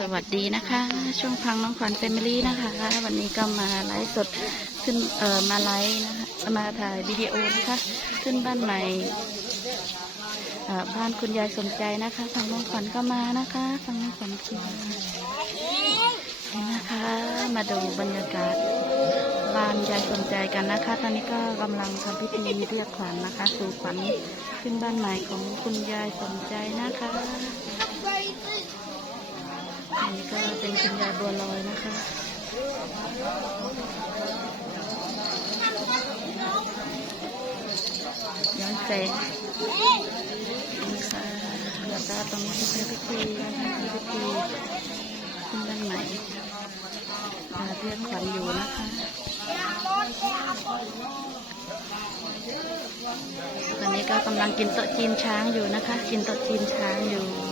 สวัสดีนะคะ ช่วงพังน้องขวัญเฟมิลี่นะคะ วันนี้ก็มาไลฟ์สดขึ้นเอ่อมาไลฟ์นะคะมาถ่ายวิดีโอนะคะ ขึ้นบ้านใหม่เอ่อบ้านคุณยายสมใจนะคะทางน้องขวัญก็มานะคะทางน้องขวัญก็มานี่นะคะ มาดูบรรยากาศบ้านยายสมใจกันนะคะ ตอนนี้ก็กำลังทำพิธีเรียกขวัญนะคะสู่ขวัญขึ้นบ้านใหม่ของคุณยายสมใจนะคะ นี้ก็เป็นคุณยายบัวลอยนะคะย้อนแสงนี่ค่ะแล้วก็ตรงนี้เป็นพิธีพิธีขึ้นบ้านใหม่อ่าเรียกขวัญอยู่นะคะตอนนี้ก็กำลังกินโต๊ะจีนช้างอยู่นะคะ กินโต๊ะจีนช้างอยู่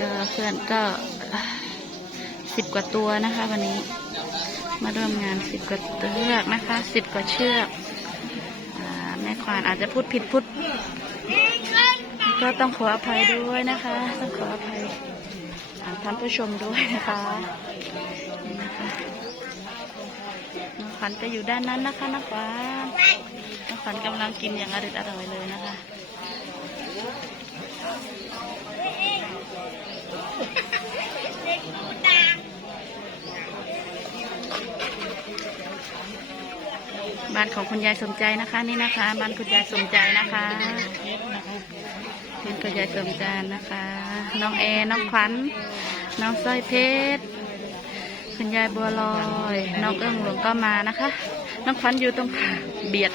ก็เพื่อนก็สิบกว่าตัวนะคะ วันนี้ มาร่วมงานสิบกว่าเชือกนะคะสิบกว่าเชือกอแม่ควานอาจจะพูดผิดพูดก็ต้องขออภัยด้วยนะคะ ต้องขออภัยท่านผู้ชมด้วยนะคะนี่นะคะน้องขวัญจะอยู่ด้านนั้นนะคะน้องขวัญน้องขวัญกำลังกินอย่างอร่อยอร่อยเลยนะคะ บ้านของคุณยายสมใจนะคะ นี่นะคะ บ้านคุณยายสมใจนะคะเป็นคุณยายสมใจนะคะ น้องแอน้องขวัญน้องสร้อยเพชรคุณยายบัวลอยน้องเอื้องหลวงก็มานะคะ น้องขวัญอยู่ตรงเบียด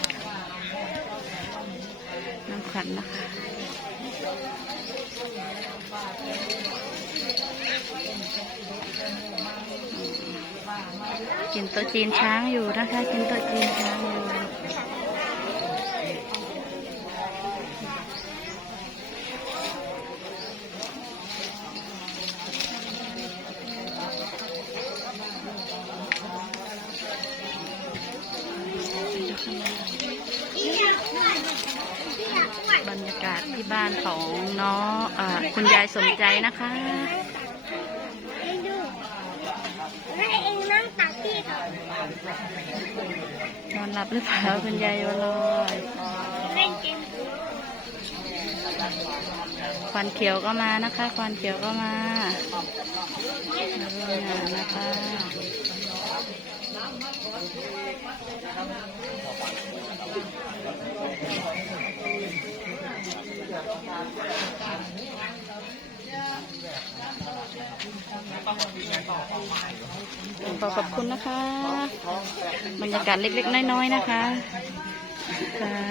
น้องขวัญนะคะ กินโต๊ะจีนช้างอยู่นะคะ กินโต๊ะจีนช้างอยู่บรรยากาศที่บ้านของน้องเออคุณยายสมใจนะคะ ให้ดูให้เองนั่งตักที่เขา นอนหลับหรือเปล่าคุณยายบัวลอยควันเขียวก็มานะคะควันเขียวก็มามาร่วมงานนะคะ ขอขอบคุณนะคะ บรรยากาศเล็กๆ น้อยๆ นะคะค่ะ